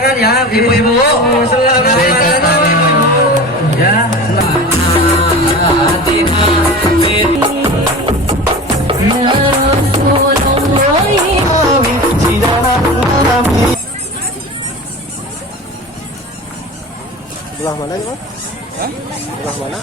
Ya, ibu-ibu, selamat datang ibu-ibu. Ya, selamat. Belah mana ini, Mas? Hah? Belah mana?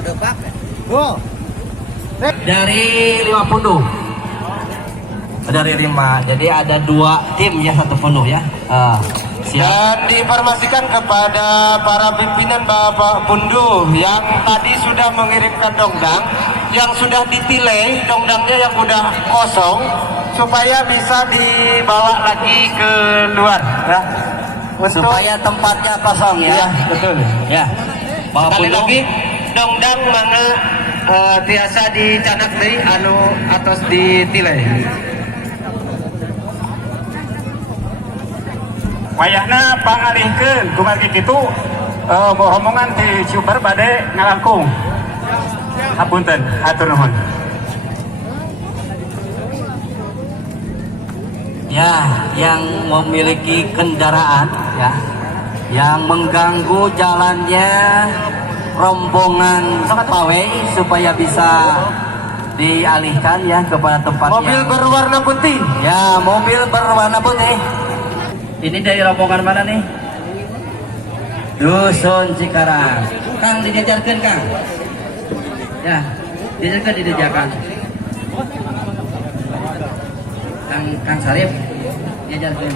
Ada bak. Oh. Dari 50. Dari 5. Jadi ada 2 tim ya, 1 penuh ya. Siap. Dan diinformasikan kepada para pimpinan Bapak Bundu yang tadi sudah mengirimkan dongdang, yang sudah ditilai dongdangnya yang udah kosong, supaya bisa dibawa lagi ke luar ya. Supaya tempatnya kosong ya. Iya, betul. Ya. Bapak Sekali Bundu. lagi dongdang mangga tiasa dicanak deui anu atos ditilai. Wayahna pangalihkeun kumaha kitu rombongan ti Ciubar bade ngalangkung. Hapunten, atur nuhun. Ya, yang memiliki kendaraan ya, yang mengganggu jalannya rombongan pawai supaya bisa dialihkan ya kepada tempat Mobil yang berwarna putih. ya, mobil berwarna putih. Ini dari rombongan mana nih? Dusun Cikarang. Kang dijajarkan Kang. Ya, dijajarkan. Kang Sarif dijajarkan.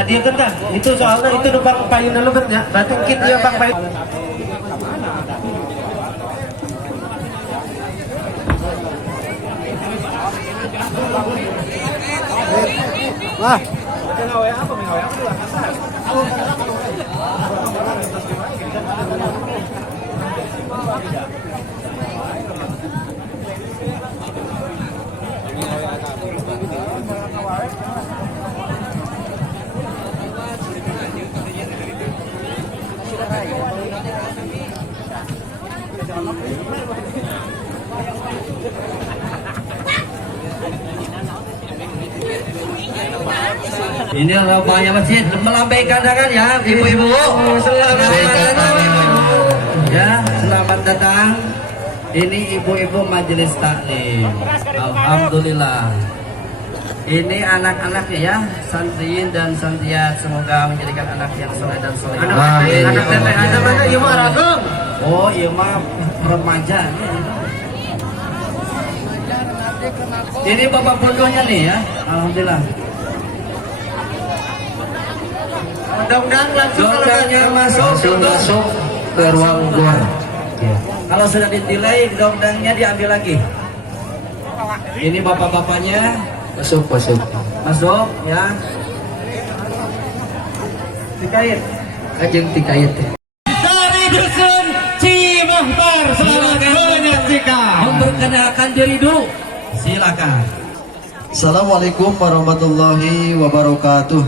Hadiah kan Kang? Itu soalnya itu numpang payun dulu kan ya. Berarti mungkin dia bang payun. Wah. Ini rombongan masjid melambaikan tangan ya, ibu-ibu. Selamat datang ibu-ibu. Ya, selamat datang. Ini ibu-ibu majelis taklim. Alhamdulillah. Ini anak-anaknya ya, santriin dan santriat, semoga menjadikan anak yang soleh dan soleh. Anak teteh ada mana? Iya mah ragam. Oh, iya mah remaja. Ini bapak pondonya nih ya, alhamdulillah. Dongdang langsung Dongdangnya masuk ke ruang gor. Kalau sudah ditilai, dongdangnya diambil lagi. Ini bapak-bapaknya Masuk. masuk ya. Dikait. Ajeng tikayet. dari dusun Cimuhtar. Selamat menyaksikan. Memperkenalkan diri dulu. Silakan. Assalamualaikum warahmatullahi wabarakatuh.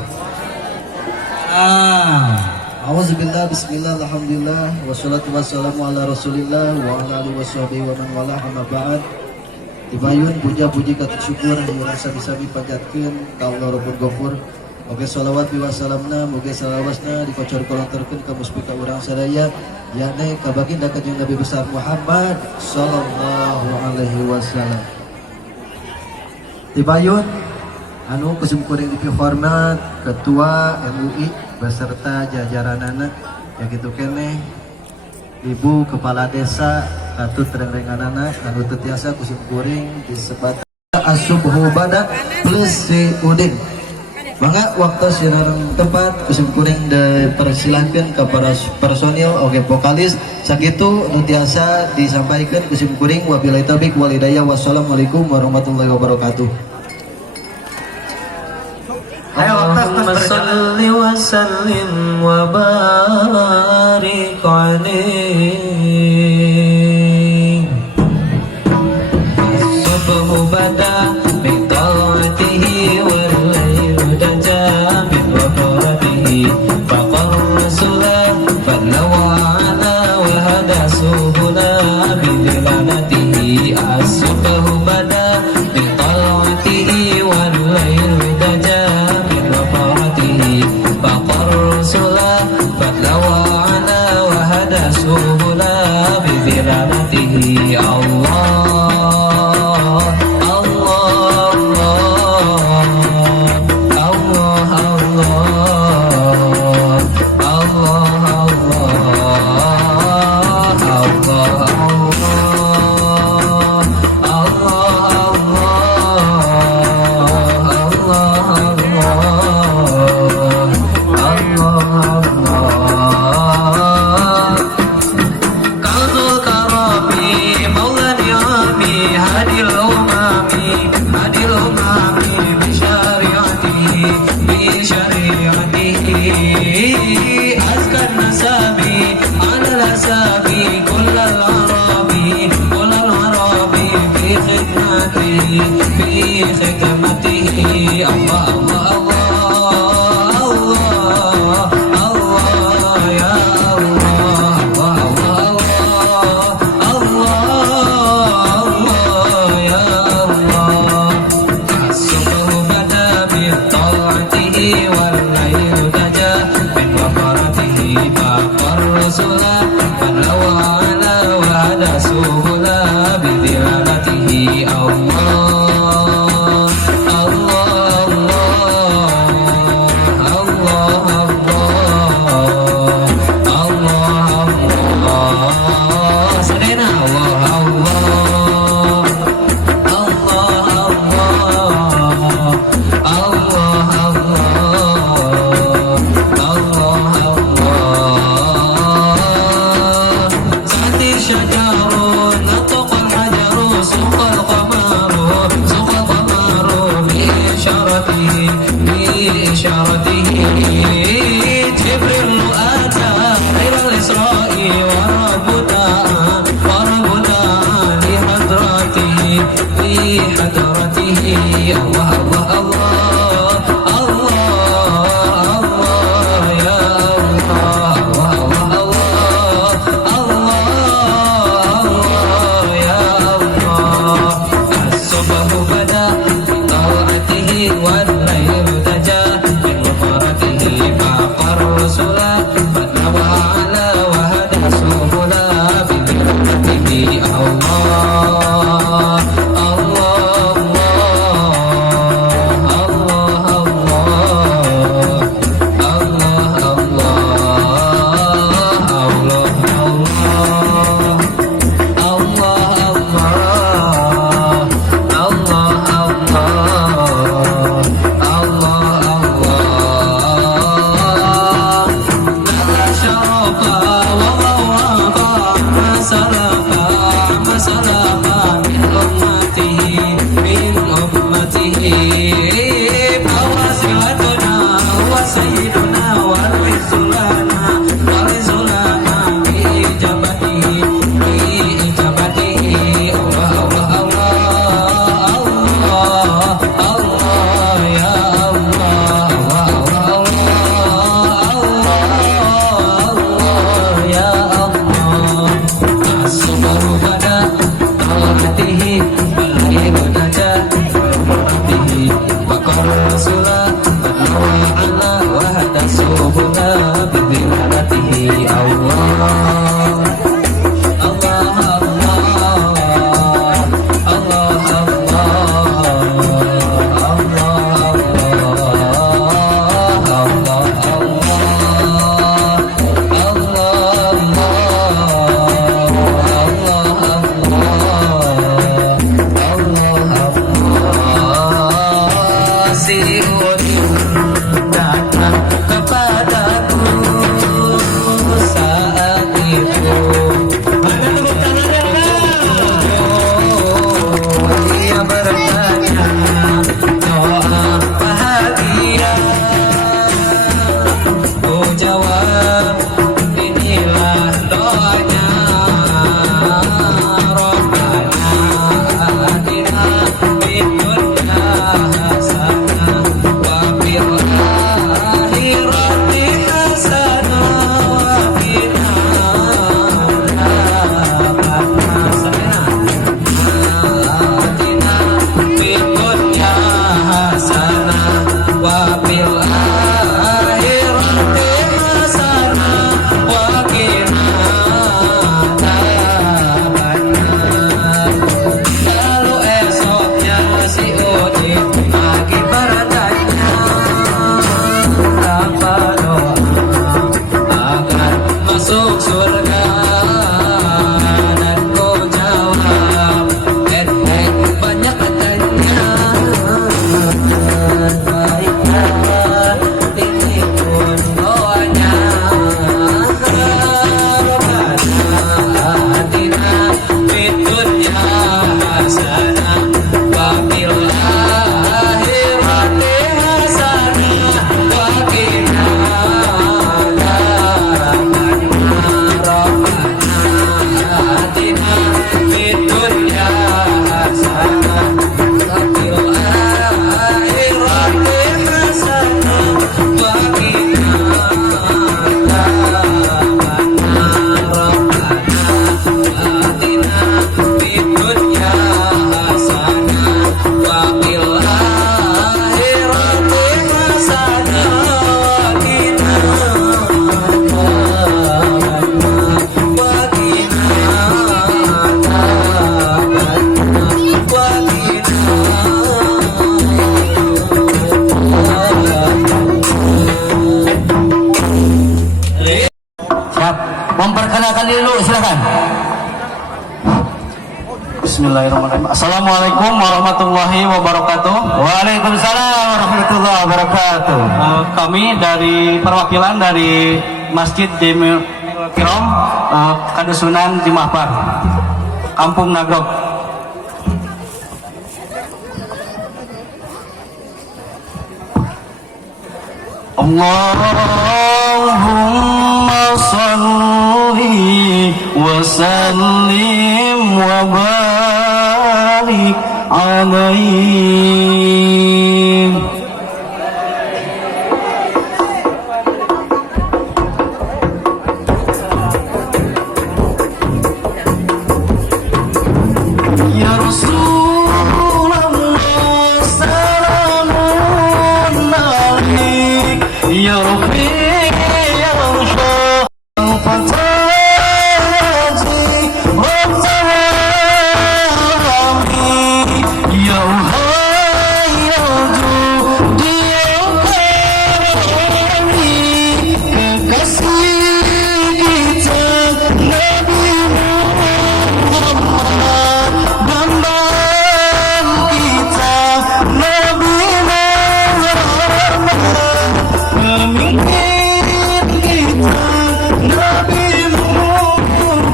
Auzubillah, bismillah, alhamdulillah, wassalatu wassalamu ala rasulillah wa ala alihi washabihi wa man wala, amma ba'd. Dibayun puja-puji katuk syukur yang sami-sami panjatkeun ka Allah Rabbul Ghafur. Oke salawat wa salamna muga salawasna dikocor kolontorkeun ka muspika urang sadaya yakni ka baginda kanjeng Nabi besar Muhammad sallallahu alaihi wasallam. Dibayun anu kusimkuring dipihormat Ketua MUI beserta jajaranana ya gitu keneh Ibu Kepala Desa Katut Rengrenganana anu tetiasa kusimkuring disebat Asubhu Bada plus si Udin. Mangga waktu sinareng tempat kusimkuring dipersilahkan ke para personil oke vokalis sakitu nu tiasa disampaikan kusimkuring wabillahi taufiq wal hidayah. Wassalamualaikum warahmatullahi wabarakatuh. Allahumma salli wa sallim wa barik alaihi. Subhu bada min ta'atihi wal layl daja شريعته أزكى النسابي على الأسابي كل العربي في خدمته الله الله الله يا الله الله يا الله الصبح بدا بطاعته والليل دجا من وقرته باق الرسل من لوى على وهدى سبلا بدلالته الله الله الله الله الله Serena Allah Allah Allah Allah Allah memperkenalkan diri dulu, silakan. Bismillahirrahmanirrahim. Assalamualaikum warahmatullahi wabarakatuh. Waalaikumsalam warahmatullahi wabarakatuh. Kami dari perwakilan dari Masjid Jamiul Kiram, Kadusunan Jimahpar, Kampung Nagrog. Allahumma salli wa sallim wa barik alaihi. Ya Rasulullah salamun alaik, ya Rabbi ya Syah al-Fataji Rabbani, ya Uhai ya Judi ya Karami, kekasih kita Nabi Muhammad, dambaan kita Nabi Muhammad, pemimpin kita Nabi Muhammad,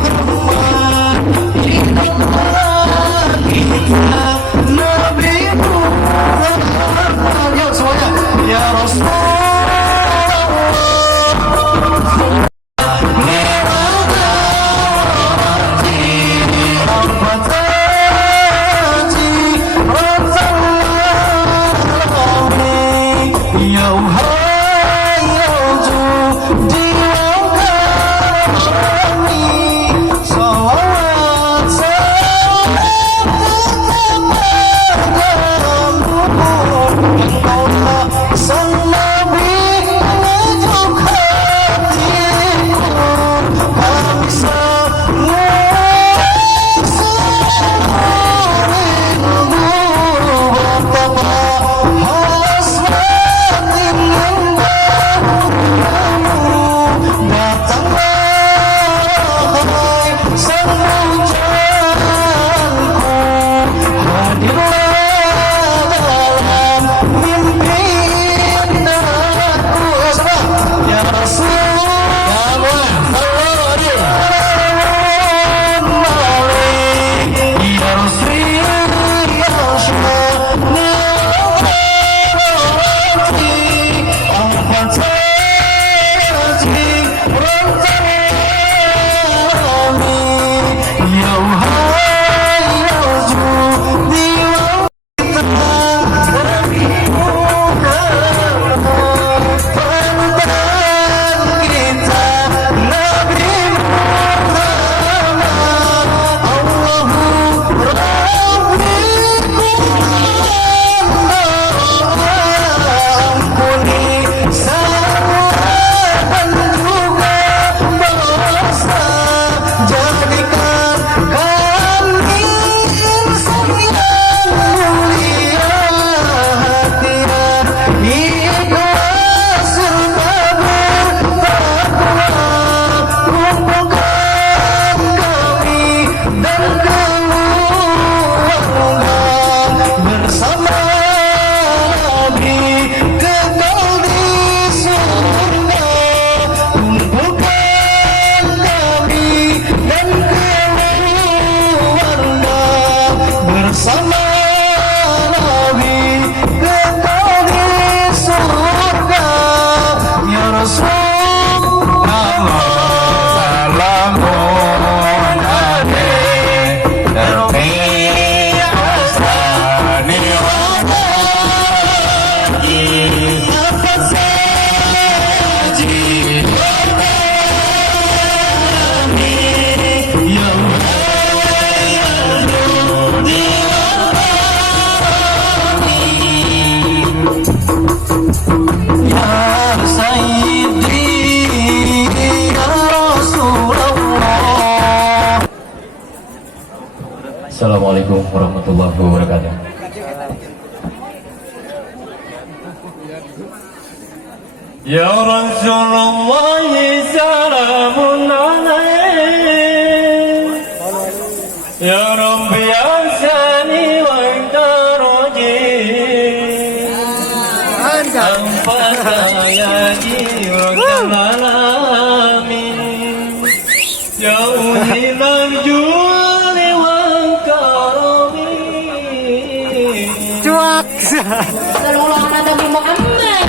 idola kita Nabi Muhammad. Yuk semuanya, ya Rasulullah. Sang Nabi menunjuk hatiku, kami semua rindu betapa hasrat ingin bertemu. Datanglah hai sang pujaanku, hadirlah dalam mimpi. Ya Rasulullah, ya Rasul ya Syah Nabati, al-Fataji Rabbani, ya Uhai ya Judi wa Karami, jadikan kami insan yang mulia hatinya, ikhlas serta bertakwa, kumpulkan kami dan keluarga bersama Nabi kekal di surga. Kumpulkan kami dan keluarga bersama Nabi kekal di surga. Ya Rasulullah, salamun alaik, Rabbi asani wa naji, al-Fataji Rabbani, ya Uhai ya Judi wa Karami, ya Sayyidi ya Rasulullah. Assalamualaikum warahmatullahi wabarakatuh. Ya Rasulullah salamun alaik. يا جيرة العالمين يا أولي الجود والكرم Sallallahu Nabi Muhammad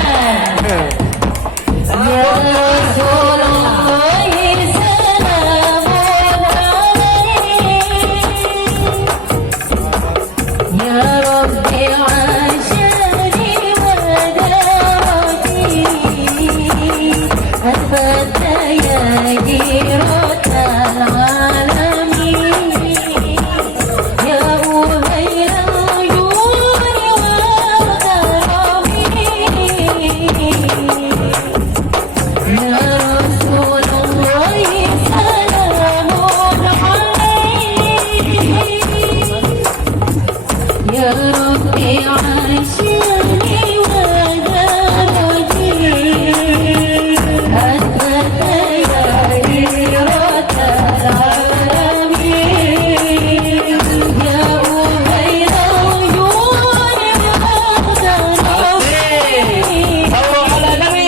Ya Rasulullah salamun alaih Ya Rabbi ashari wa darati Asbata ya jiratal alamin Ya Uhaira يا ربي عاشرني ودرجي أثبت يا غيرة العالمين يا أبيض عيون الأخضر صلوا على نبي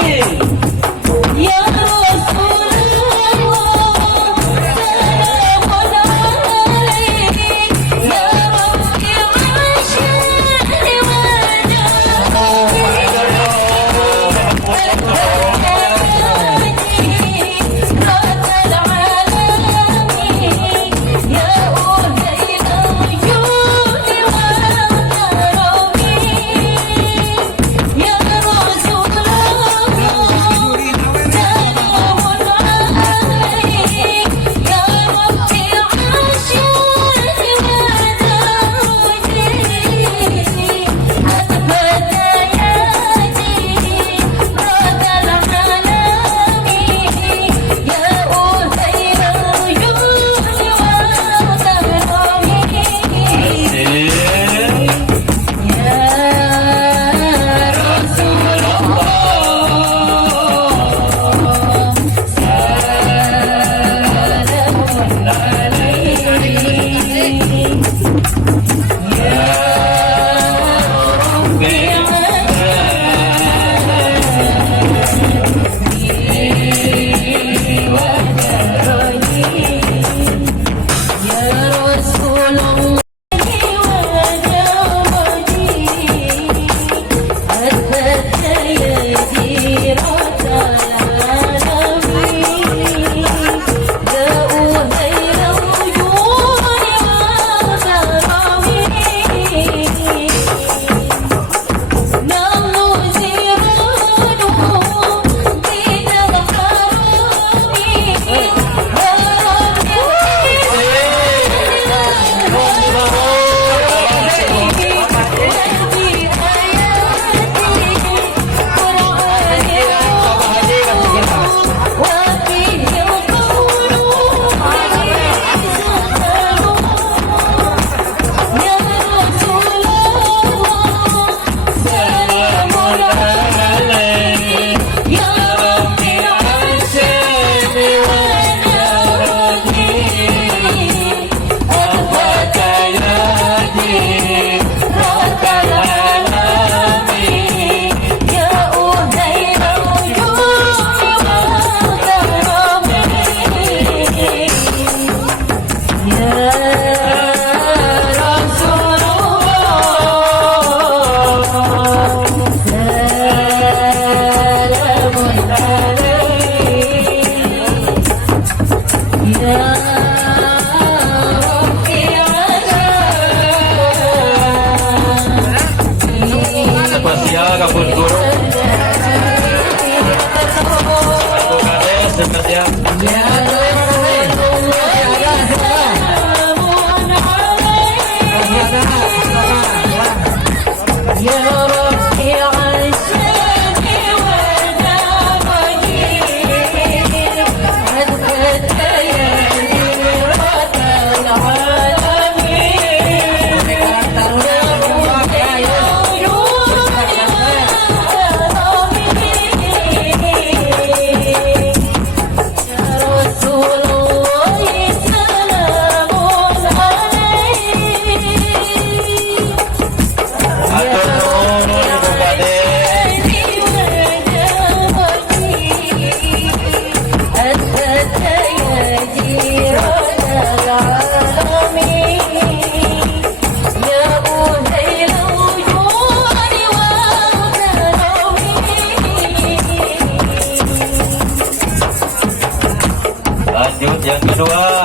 Yang kedua